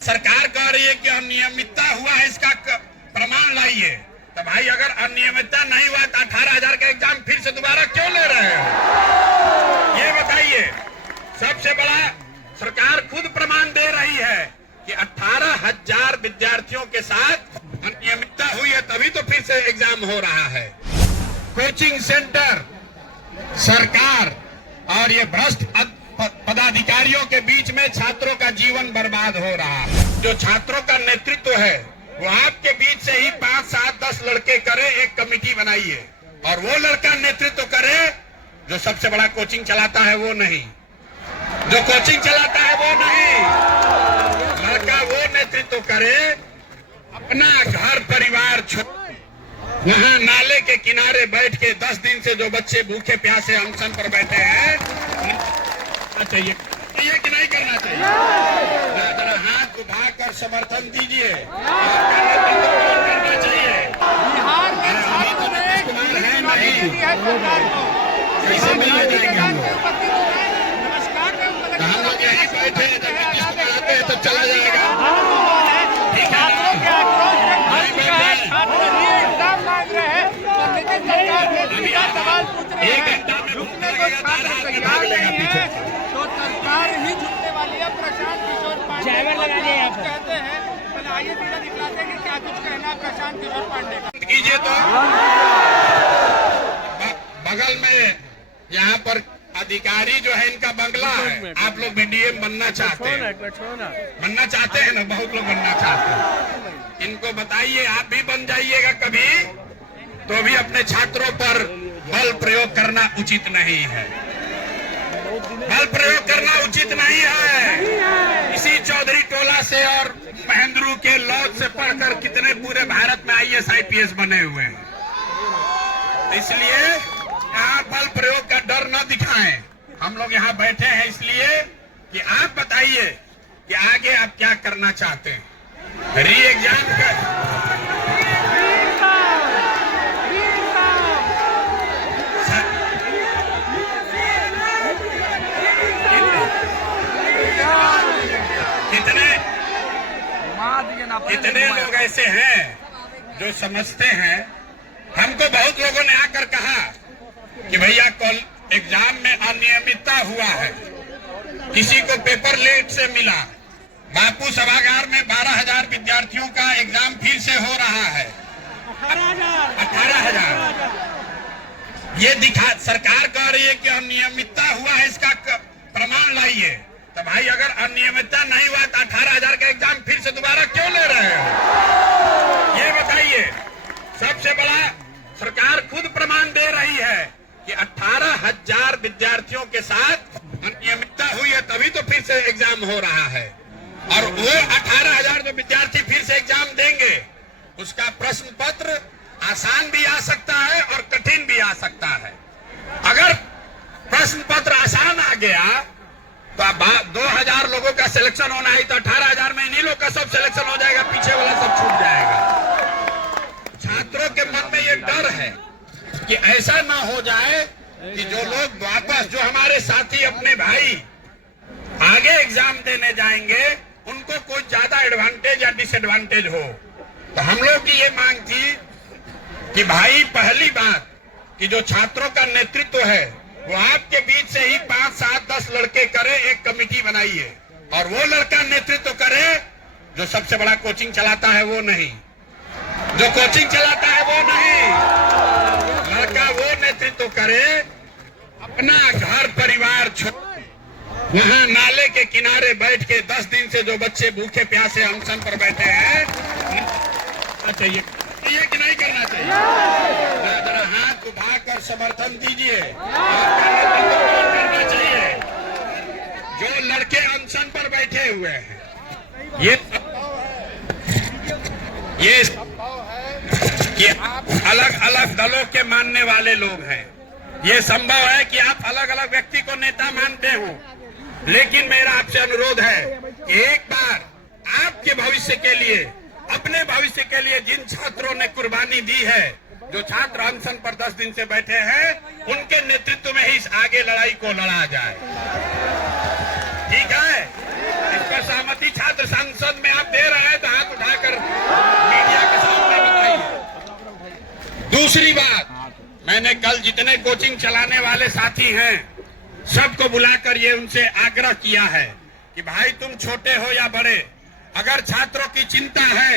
सरकार कह रही है कि अनियमितता हुआ है, इसका प्रमाण लाइए। तो भाई अगर अनियमितता नहीं हुआ तो 18,000 का एग्जाम फिर से दोबारा क्यों ले रहे हो, ये बताइए। सबसे बड़ा सरकार खुद प्रमाण दे रही है कि 18,000 विद्यार्थियों के साथ अनियमितता हुई है, तभी तो फिर से एग्जाम हो रहा है। कोचिंग सेंटर, सरकार और ये भ्रष्ट पदाधिकारियों के बीच में छात्रों का जीवन बर्बाद हो रहा है। जो छात्रों का नेतृत्व है वो आपके बीच से ही 5, 7, 10 लड़के करे, एक कमेटी बनाइए और वो लड़का नेतृत्व करे। जो सबसे बड़ा कोचिंग चलाता है वो नहीं, जो कोचिंग चलाता है वो नहीं, लड़का वो नेतृत्व करे। अपना घर परिवार छोड़ वहाँ नाले के किनारे बैठ के 10 दिन से जो बच्चे भूखे प्यासे अनशन पर बैठे हैं, चाहिए कि नहीं करना चाहिए? जरा हाथ उठाकर समर्थन दीजिए। करना चाहिए। बिहार में छात्रों ने है नहीं, कैसे मिलने जाएंगे हम लोग? हम लोग यहीं बैठे हैं, जब किसको आते हैं तो चला जाएगा। ठीक है, एक घंटा में रुकने को भाग लेगा पीछे। तो सरकार ही झुकने वाली है। प्रशांत किशोर पांडे कहते हैं, पहले आइए सीधा दिखलाते हैं कि क्या कुछ कहना है प्रशांत किशोर पांडे का। कीजिए तो बगल में यहाँ पर अधिकारी जो है इनका बंगला है। आप लोग भी डीएम बनना चाहते हैं, बनना चाहते हैं ना, बहुत लोग बनना चाहते हैं। इनको बताइए आप भी बन जाइएगा कभी, तो भी अपने छात्रों पर बल प्रयोग करना उचित नहीं है। बल प्रयोग करना उचित नहीं है। इसी चौधरी टोला से और महेंद्रू के लॉज से पढ़कर कितने पूरे भारत में IAS IPS बने हुए हैं। इसलिए यहाँ बल प्रयोग का डर न दिखाएं। हम लोग यहाँ बैठे हैं इसलिए कि आप बताइए कि आगे आप क्या करना चाहते हैं। री एग्जाम का कितने लोग ऐसे हैं जो समझते हैं। हमको बहुत लोगों ने आकर कहा कि भैया कल एग्जाम में अनियमितता हुआ है, किसी को पेपर लेट से मिला। बापू सभागार में 12,000 विद्यार्थियों का एग्जाम फिर से हो रहा है। 18,000 ये दिखा, सरकार कह रही है कि अनियमितता हुआ है, इसका प्रमाण लाइए। तो भाई अगर अनियमितता नहीं हुआ तो 18,000 का एग्जाम फिर से दोबारा क्यों ले रहे हो, ये बताइए। सबसे बड़ा सरकार खुद प्रमाण दे रही है कि 18,000 विद्यार्थियों के साथ अनियमितता हुई है, तभी तो फिर से एग्जाम हो रहा है। और वो 18,000 जो विद्यार्थी फिर से एग्जाम देंगे, उसका प्रश्न पत्र आसान भी आ सकता है और कठिन भी आ सकता है। अगर प्रश्न पत्र आसान आ गया तो 2,000 लोगों का सिलेक्शन होना है, तो 18,000 में इन्हीं लोग का सब सिलेक्शन हो जाएगा, पीछे वाला सब छूट जाएगा। छात्रों के मन में ये डर है कि ऐसा ना हो जाए कि जो लोग वापस, जो हमारे साथी अपने भाई आगे एग्जाम देने जाएंगे, उनको कोई ज्यादा एडवांटेज या डिसएडवांटेज हो। तो हम लोग की ये मांग थी कि भाई पहली बात कि जो छात्रों का नेतृत्व है वो आपके बीच से ही 5, 7, 10 लड़के करे, एक कमेटी बनाइए और वो लड़का नेतृत्व करे। जो सबसे बड़ा कोचिंग चलाता है वो नहीं, जो कोचिंग चलाता है वो नहीं, लड़का वो नेतृत्व करे। अपना घर परिवार छोड़ वहाँ नाले के किनारे बैठ के 10 दिन से जो बच्चे भूखे प्यासे अनशन पर बैठे हैं, चाहिए कि नहीं करना चाहिए? जरा हाथ उठाकर समर्थन दीजिए। करना चाहिए। जो लड़के अनशन पर बैठे हुए हैं, ये कि आप अलग अलग दलों के मानने वाले लोग हैं। ये संभव है कि आप अलग अलग व्यक्ति को नेता मानते हो, लेकिन मेरा आपसे अनुरोध है कि एक बार आपके भविष्य के लिए, अपने भविष्य के लिए जिन छात्रों ने कुर्बानी दी है, जो छात्र अनशन पर 10 दिन से बैठे हैं, उनके नेतृत्व में ही इस आगे लड़ाई को लड़ा जाए। ठीक है, इस पर सहमति छात्र संसद में कल जितने कोचिंग चलाने वाले साथी हैं सबको बुलाकर ये उनसे आग्रह किया है कि भाई तुम छोटे हो या बड़े, अगर छात्रों की चिंता है,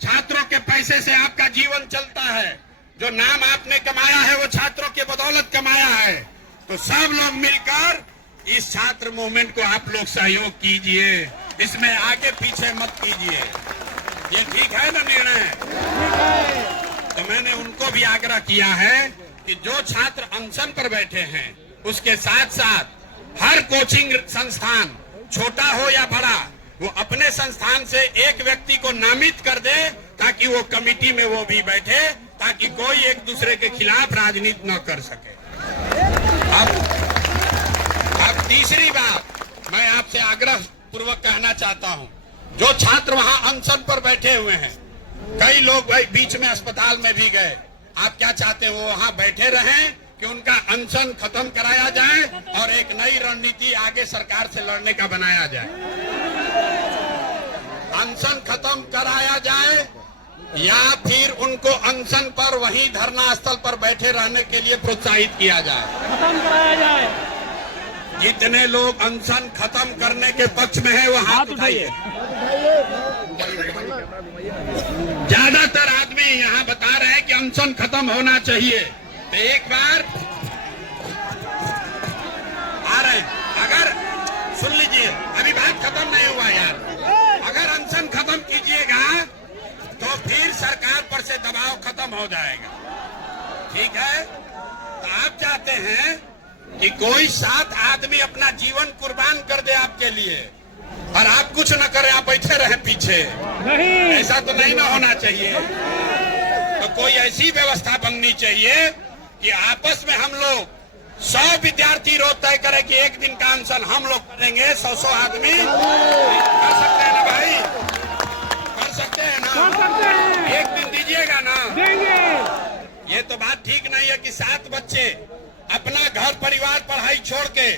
छात्रों के पैसे से आपका जीवन चलता है, जो नाम आपने कमाया है वो छात्रों के बदौलत कमाया है, तो सब लोग मिलकर इस छात्र मूवमेंट को आप लोग सहयोग कीजिए, इसमें आगे पीछे मत कीजिए। ये ठीक है ना निर्णय? तो मैंने उनको भी आग्रह किया है कि जो छात्र अनशन पर बैठे हैं उसके साथ साथ हर कोचिंग संस्थान छोटा हो या बड़ा वो अपने संस्थान से एक व्यक्ति को नामित कर दे ताकि वो कमेटी में वो भी बैठे, ताकि कोई एक दूसरे के खिलाफ राजनीति न कर सके। अब तीसरी बात मैं आपसे आग्रह पूर्वक कहना चाहता हूं, जो छात्र वहां अनशन पर बैठे हुए हैं, कई लोग भाई बीच में अस्पताल में भी गए, आप क्या चाहते हैं वो वहां बैठे रहें कि उनका अनशन खत्म कराया जाए और एक नई रणनीति आगे सरकार से लड़ने का बनाया जाए? अनशन खत्म कराया जाए या फिर उनको अनशन पर वहीं धरना स्थल पर बैठे रहने के लिए प्रोत्साहित किया जाए? खत्म कराया जाए। जितने लोग अनशन खत्म करने के पक्ष में है वो हाथ उठाइए। ज्यादातर आदमी यहाँ बता रहे हैं कि अनशन खत्म होना चाहिए, तो एक बार आ रहे हैं। अगर सुन लीजिए, अभी बात खत्म नहीं हुआ यार, अगर अनशन खत्म कीजिएगा तो फिर सरकार पर से दबाव खत्म हो जाएगा, ठीक है? तो आप चाहते हैं कि कोई 7 आदमी अपना जीवन कुर्बान कर दे आपके लिए और आप कुछ न करें, आप बैठे रहे पीछे? नहीं, ऐसा तो नहीं ना होना चाहिए। तो कोई ऐसी व्यवस्था बननी चाहिए कि आपस में हम लोग 100 विद्यार्थी रोज तय करें कि एक दिन का अनशन हम लोग करेंगे, 100 आदमी कर सकते हैं ना भाई? कर सकते हैं ना? कर सकते हैं। एक दिन दीजिएगा ना? देंगे। ये तो बात ठीक नहीं है कि 7 बच्चे अपना घर परिवार पढ़ाई छोड़ के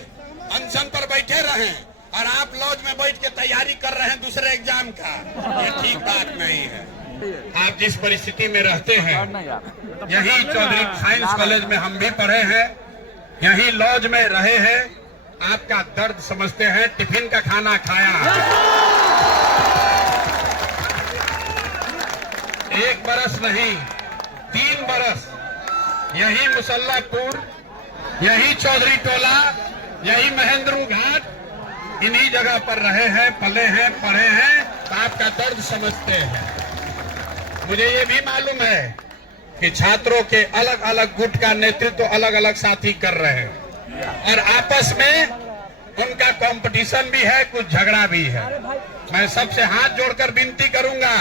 अनशन पर बैठे रहें और आप लॉज में बैठ के तैयारी कर रहे हैं दूसरे एग्जाम का। ये ठीक बात नहीं है। आप जिस परिस्थिति में रहते हैं, यही चौधरी साइंस कॉलेज में हम भी पढ़े हैं, यही लॉज में रहे हैं, आपका दर्द समझते हैं, टिफिन का खाना खाया है। 1 बरस नहीं, 3 बरस यही मुसल्लापुर, यही चौधरी टोला, यही महेंद्र घाट, इन्हीं जगह पर रहे हैं, पले हैं, पढ़े हैं, तो आपका दर्द समझते हैं। मुझे ये भी मालूम है कि छात्रों के अलग अलग गुट का नेतृत्व अलग अलग साथी कर रहे हैं और आपस में उनका कंपटीशन भी है, कुछ झगड़ा भी है। मैं सबसे हाथ जोड़कर विनती करूंगा,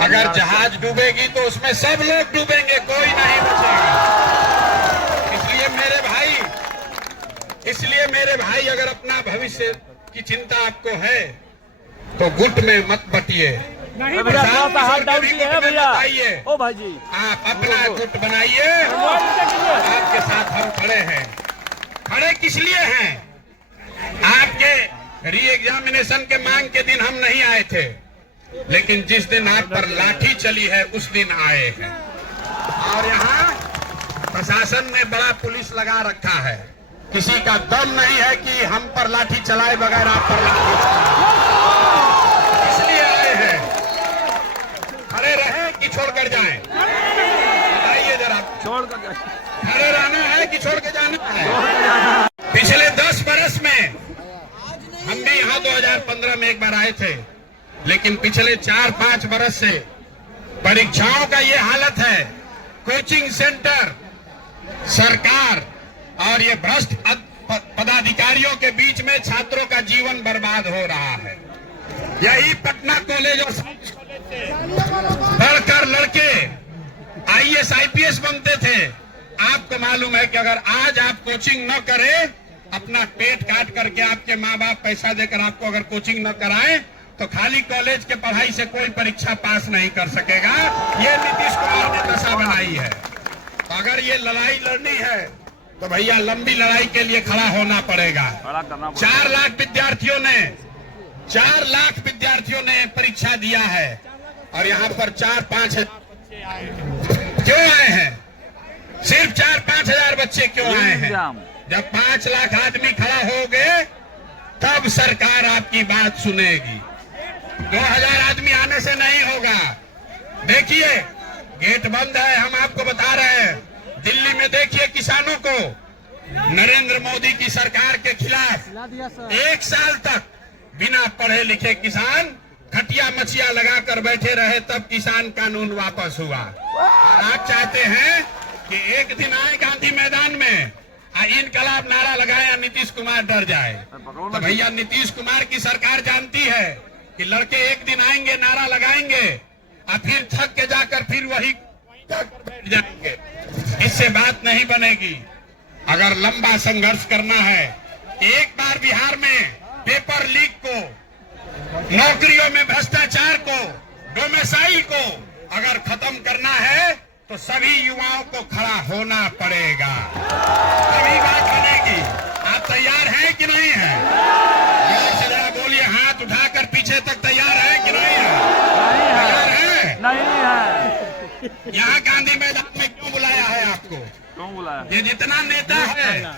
अगर जहाज डूबेगी तो उसमें सब लोग डूबेंगे, कोई नहीं बचेगा। इसलिए मेरे भाई अगर अपना भविष्य की चिंता आपको है तो गुट में मत बटिए, नहीं बताइए, ओ भाई जी, आप अपना गुट बनाइए। आपके साथ हम खड़े हैं। खड़े किस लिए हैं? आपके री एग्जामिनेशन के मांग के दिन हम नहीं आए थे, लेकिन जिस दिन आप पर लाठी चली है उस दिन आए हैं। और यहाँ प्रशासन ने बड़ा पुलिस लगा रखा है, किसी का दम नहीं है कि हम पर लाठी चलाए बगैर आप पर लाठी इसलिए आए हैं। खड़े रहे कि छोड़कर जाएं? बताइए जरा, छोड़कर खड़े रहना है कि छोड़ के जाना है? पिछले 10 बरस में हम भी यहाँ 2015 में एक बार आए थे, लेकिन पिछले 4-5 बरस से परीक्षाओं का ये हालत है। कोचिंग सेंटर, सरकार और ये भ्रष्ट पदाधिकारियों के बीच में छात्रों का जीवन बर्बाद हो रहा है। यही पटना कॉलेज और साइंस कॉलेज से पढ़कर लड़के IAS IPS बनते थे। आपको मालूम है कि अगर आज आप कोचिंग न करें, अपना पेट काट करके आपके माँ बाप पैसा देकर आपको अगर कोचिंग न कराएं, तो खाली कॉलेज के पढ़ाई से कोई परीक्षा पास नहीं कर सकेगा। ये नीतीश कुमार ने दशा बनाई है। तो अगर ये लड़ाई लड़नी है तो भैया लंबी लड़ाई के लिए खड़ा होना पड़ेगा। 4 लाख विद्यार्थियों ने परीक्षा दिया है और यहाँ पर 4-5 क्यों आए हैं? सिर्फ 4-5 हजार बच्चे क्यों आए हैं? जब 5 लाख आदमी खड़ा हो गए तब सरकार आपकी बात सुनेगी। 2000 आदमी आने से नहीं होगा। देखिए गेट बंद है, हम आपको बता रहे हैं। दिल्ली में देखिए किसानों को नरेंद्र मोदी की सरकार के खिलाफ 1 साल तक बिना पढ़े लिखे किसान खटिया मछिया लगाकर बैठे रहे, तब किसान कानून वापस हुआ। और आप चाहते हैं कि एक दिन आए गांधी मैदान में इनकलाब नारा लगाए, नीतीश कुमार डर जाए। तो भैया नीतीश कुमार की सरकार जानती है कि लड़के एक दिन आएंगे, नारा लगाएंगे और फिर थक के जाकर फिर वही बैठ जाएंगे। इससे बात नहीं बनेगी। अगर लंबा संघर्ष करना है, एक बार बिहार में पेपर लीक को, नौकरियों में भ्रष्टाचार को, डोमेसाइल को अगर खत्म करना है तो सभी युवाओं को खड़ा होना पड़ेगा, तभी बात बनेगी। आप तैयार हैं कि नहीं है? जरा बोलिए, हाथ उठाकर पीछे तक तैयार है कि नहीं है? तैयार है? नहीं है। यहाँ गांधी मैदान में क्यों बुलाया है आपको? क्यों बुलाया? ये जितना नेता है,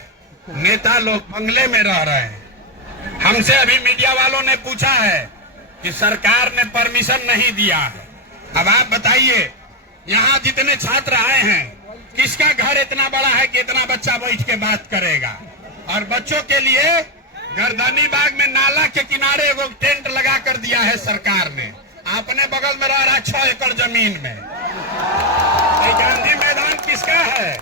नेता लोग बंगले में रह रहे हैं। हमसे अभी मीडिया वालों ने पूछा है कि सरकार ने परमिशन नहीं दिया है। अब आप बताइए, यहाँ जितने छात्र आए हैं, किसका घर इतना बड़ा है कि इतना बच्चा बैठ के बात करेगा? और बच्चों के लिए गर्दनी बाग में नाला के किनारे वो टेंट लगा कर दिया है सरकार ने। अपने बगल में रह रहा 6 एकड़ जमीन में। ये गांधी मैदान किसका है?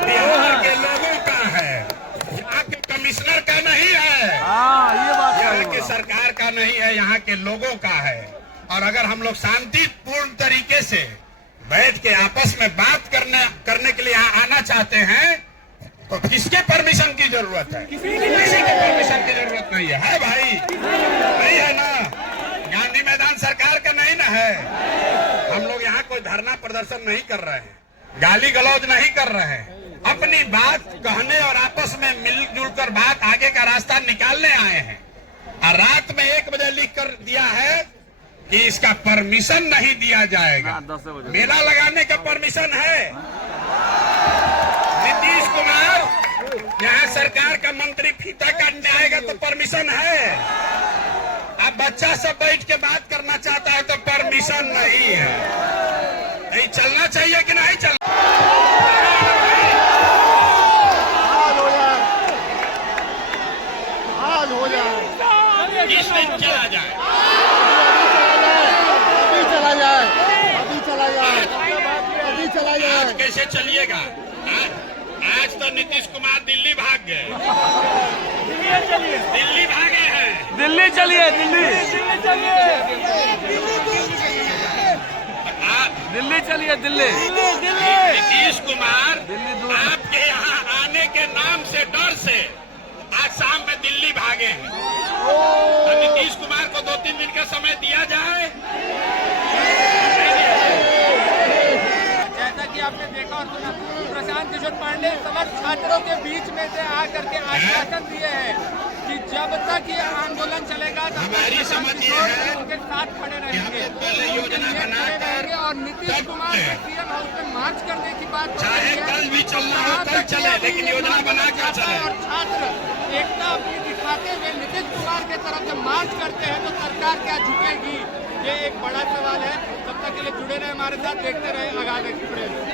बिहार के लोगों का है, यहाँ के कमिश्नर का नहीं है, ये बात यहाँ के सरकार का नहीं है, यहाँ के लोगों का है। और अगर हम लोग शांतिपूर्ण तरीके से बैठ के आपस में बात करने के लिए यहाँ आना चाहते हैं तो किसके परमिशन की जरूरत है? किसी के परमिशन की जरूरत नहीं है भाई? नहीं है ना? गांधी मैदान सरकार का नहीं ना है? हम लोग यहाँ कोई धरना प्रदर्शन नहीं कर रहे हैं, गाली गलौज नहीं कर रहे हैं, अपनी बात कहने और आपस में मिलजुल कर बात आगे का रास्ता निकालने आए हैं। और रात में 1 बजे लिख कर दिया है कि इसका परमिशन नहीं दिया जाएगा। 10 बजे मेला लगाने का परमिशन है। नीतीश कुमार यहाँ सरकार का मंत्री फीता काटने आएगा तो परमिशन है। अब बच्चा सब बैठ के बात करना चाहता है तो परमिशन नहीं है। नहीं चलना चाहिए कि नहीं चलना? किस दिन चला जाए? आज कैसे चलिएगा? आज तो नीतीश कुमार दिल्ली भाग गए। दिल्ली भागे हैं। दिल्ली चलिए, दिल्ली चलिए, दिल्ली। नीतीश कुमार आपके यहाँ आने के नाम से, डर से आज शाम में दिल्ली भागे हैं। तो नीतीश कुमार को 2-3 दिन का समय दिया जाए। जैसा कि आपने देखा और सुना, प्रशांत किशोर पांडे समस्त छात्रों के बीच में से आकर के आश्वासन दिए हैं कि जब तक ये आंदोलन चलेगा तो हमारी समझ ये है उनके साथ खड़े रहेंगे, पहले योजना बनाकर और नीतीश कुमार के सीएम हाउस में मार्च करने की बात चाहे कल भी चलना हो कल चले, लेकिन योजना बनाकर चले। और छात्र एकता अपनी दिखाते हुए नीतीश कुमार के तरफ जब मार्च करते हैं तो सरकार क्या झुकेगी? ये एक बड़ा सवाल है। तब तक के लिए जुड़े रहे हमारे साथ, देखते रहे आगामी एक्सप्रेस।